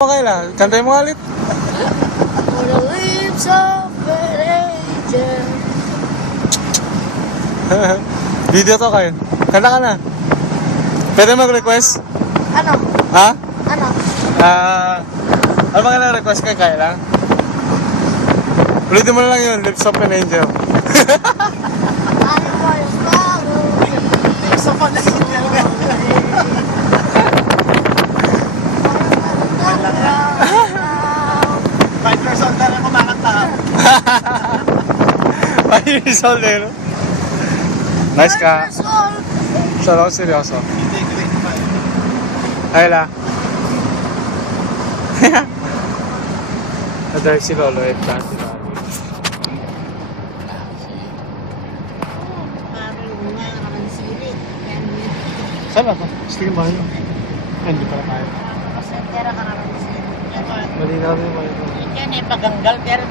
Okay lang, kantay mo nga ulit. For the lips of an angel. Video to kayo. Kanta ka na. Pwede mag-request? Ano? Ha? Ano? Ano ba ka request ka? Kaya lang? Ulitin mo na lang yun, Lips of an Angel. Ano mo yung bago? Lips of an Angel. Five years old na rin kumakanta. 5 years old eh, no? Nice ka. Solo ko seryoso. Hindi, grade 5. Ay la. Nadrive si Lolo at si Lolo. Saan ba ito? Sige ba yun? Ay, hindi pala tayo. Tera ka naman. Malinaw na yung mga ito. Yan eh, paganggal pero